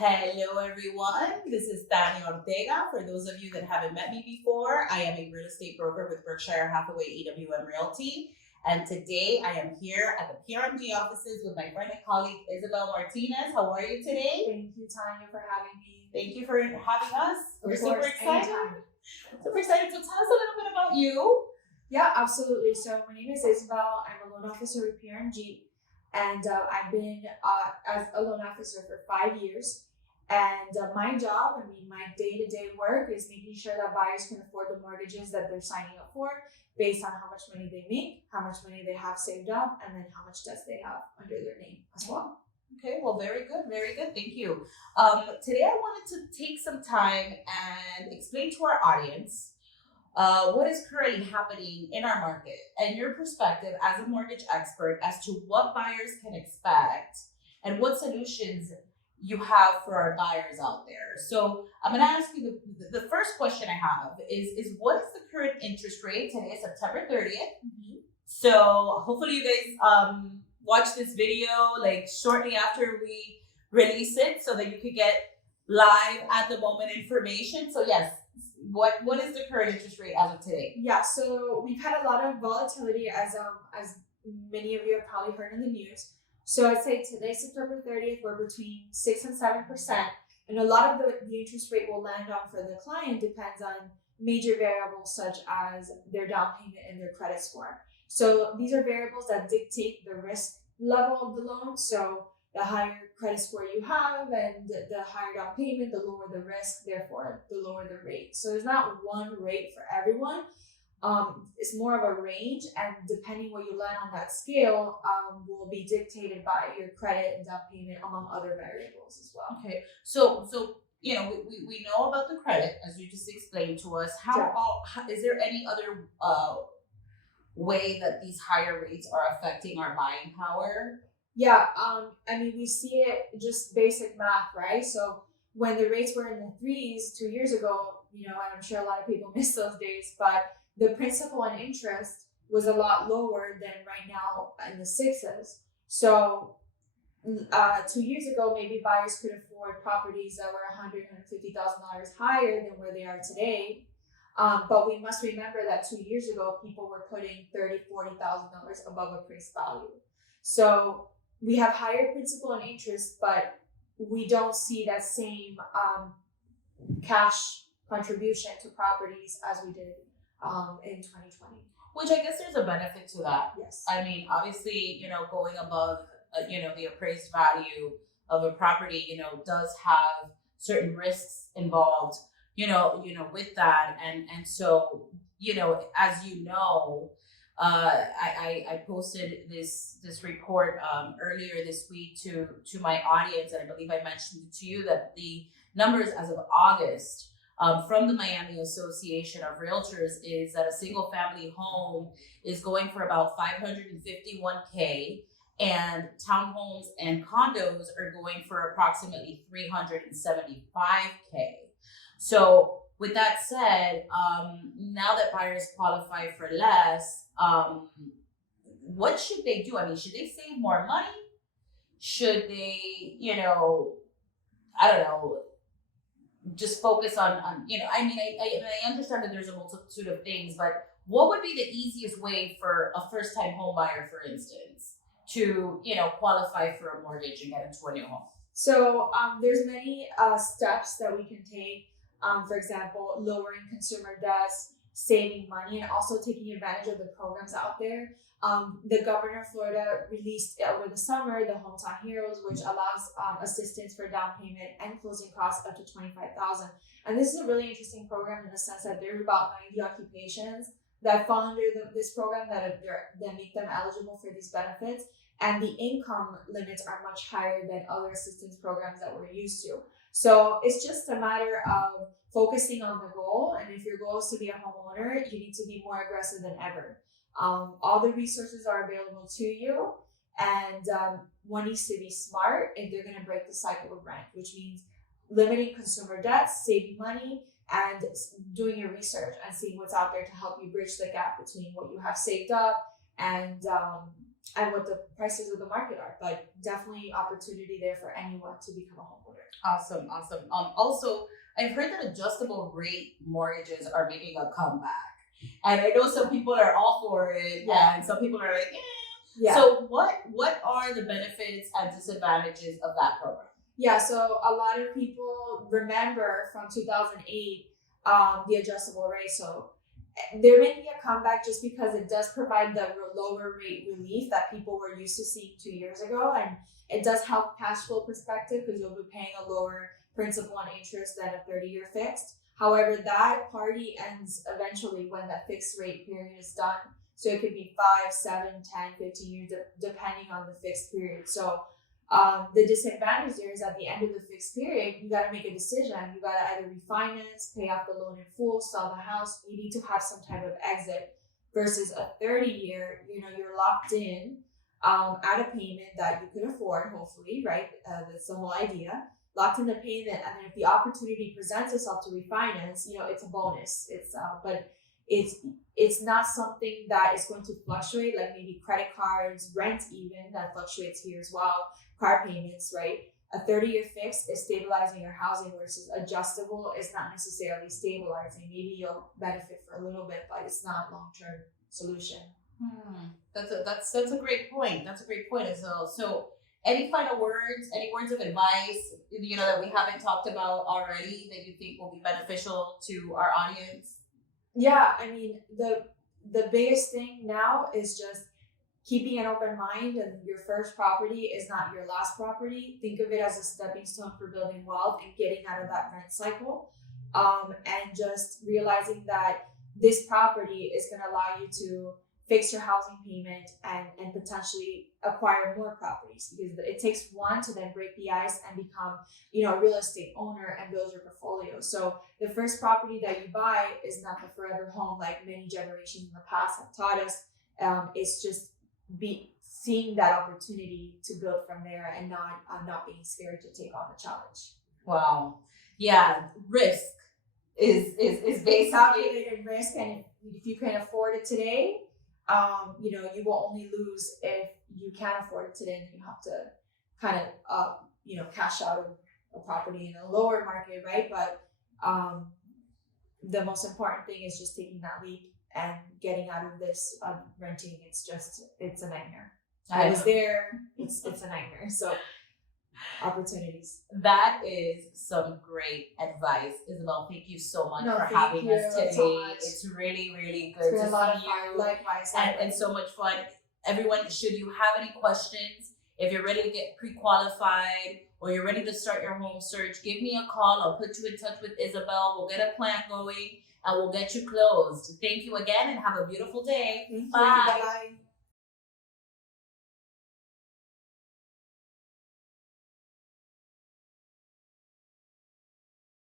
Hello, everyone. This is Tania Ortega. For those of you that haven't met me before, I am a real estate broker with Berkshire Hathaway EWM Realty. And today I am here at the PRMG offices with my friend and colleague, Isabelle Martinez. How are you today? Thank you, Tanya, for having me. Thank you for having us. We're super excited. Anytime. Super excited. So tell us a little bit about you. Yeah, absolutely. So my name is Isabelle. I'm a loan officer with PRMG, and I've been as a loan officer for 5 years. And my job, my day-to-day work is making sure that buyers can afford the mortgages that they're signing up for based on how much money they make, how much money they have saved up, and then how much debts they have under their name as well. Okay, well, very good, very good. Thank you. Today I wanted to take some time and explain to our audience what is currently happening in our market and your perspective as a mortgage expert as to what buyers can expect and what solutions you have for our buyers out there. So I'm going to ask you the first question I have is what is the current interest rate? Today is September 30th. Mm-hmm. So hopefully you guys watch this video like shortly after we release it so that you could get live at the moment information. So yes, what is the current interest rate as of today? Yeah, so we've had a lot of volatility as many of you have probably heard in the news. So I'd say today, September 30th, we're between 6 and 7%. And a lot of the interest rate will land on for the client depends on major variables such as their down payment and their credit score. So these are variables that dictate the risk level of the loan. So the higher credit score you have and the higher down payment, the lower the risk, therefore the lower the rate. So there's not one rate for everyone. It's more of a range, and depending where you land on that scale will be dictated by your credit and down payment, among other variables as well. Okay, so you know we know about the credit as you just explained to us. How is there any other way that these higher rates are affecting our buying power? Yeah, we see it just basic math, right? So when the rates were in the threes 2 years ago, and I'm sure a lot of people miss those days, but the principal and interest was a lot lower than right now in the sixes. So 2 years ago, maybe buyers could afford properties that were $100,000, $150,000 higher than where they are today. But we must remember that 2 years ago, people were putting $30,000, $40,000 above appraised value. So we have higher principal and interest, but we don't see that same cash contribution to properties as we did in 2020. Which I guess there's a benefit to that. Yes. I mean, obviously, going above, the appraised value of a property, does have certain risks involved, with that. And so, as I posted this report earlier this week to my audience, and I believe I mentioned it to you that the numbers as of August from the Miami Association of Realtors is that a single family home is going for about $551K, and townhomes and condos are going for approximately $375K. So with that said, now that buyers qualify for less, what should they do? I mean, should they save more money? Should they, I don't know, just focus on I understand that there's a multitude of things, but what would be the easiest way for a first-time home buyer, for instance, to qualify for a mortgage and get into a new home? So there's many steps that we can take. For example, lowering consumer debts, saving money, and also taking advantage of the programs out there. The governor of Florida released over the summer the Hometown Heroes, which allows assistance for down payment and closing costs up to $25,000. And this is a really interesting program in the sense that there's about 90 occupations that fall under this program that make them eligible for these benefits. And the income limits are much higher than other assistance programs that we're used to. So it's just a matter of focusing on the goal. And if your goal is to be a homeowner, you need to be more aggressive than ever. All the resources are available to you, and one needs to be smart if they're going to break the cycle of rent, which means limiting consumer debts, saving money, and doing your research and seeing what's out there to help you bridge the gap between what you have saved up and what the prices of the market are. But definitely opportunity there for anyone to become a homeowner. Awesome. Also, I've heard that adjustable rate mortgages are making a comeback, and I know some people are all for it, and some people are like, Yeah. So what are the benefits and disadvantages of that program? Yeah, so a lot of people remember from 2008 the adjustable rate. So they're making a comeback just because it does provide the lower rate relief that people were used to seeing 2 years ago, and it does help cash flow perspective because you'll be paying a lower principal and interest than a 30-year fixed. However, that party ends eventually when that fixed rate period is done. So it could be 5, 7, 10, 15 years, depending on the fixed period. So the disadvantage there is at the end of the fixed period, you got to make a decision. You got to either refinance, pay off the loan in full, sell the house. You need to have some type of exit. Versus a 30-year, you're locked in at a payment that you could afford, hopefully, right? That's the whole idea. Locked in the payment, and then if the opportunity presents itself to refinance, it's a bonus. But it's not something that is going to fluctuate, like maybe credit cards, rent even, that fluctuates here as well, car payments, right? A 30-year fix is stabilizing your housing versus adjustable is not necessarily stabilizing. Maybe you'll benefit for a little bit, but it's not long-term solution. That's a great point. That's a great point as well. So any final words, any words of advice, that we haven't talked about already that you think will be beneficial to our audience? Yeah, I mean, the biggest thing now is just keeping an open mind, and your first property is not your last property. Think of it as a stepping stone for building wealth and getting out of that rent cycle. And just realizing that this property is going to allow you to fix your housing payment and potentially acquire more properties, because it takes one to then break the ice and become, a real estate owner and build your portfolio. So the first property that you buy is not the forever home, like many generations in the past have taught us. It's just seeing that opportunity to build from there and not being scared to take on the challenge. Wow. Yeah, risk is basically calculated risk, and if you can afford it today, you will only lose if you can't afford it today, and you have to kind of cash out of a property in a lower market, right? But the most important thing is just taking that leap and getting out of this renting. It's a nightmare. I was there. It's a nightmare. So opportunities. That is some great advice, Isabelle. Thank you so much for having us today. So it's really, really good to see you. Likewise. And so much fun. Everyone, should you have any questions, if you're ready to get pre-qualified or you're ready to start your home search, give me a call. I'll put you in touch with Isabelle. We'll get a plan going and we'll get you closed. Thank you again and have a beautiful day. Thank you. Bye. Bye.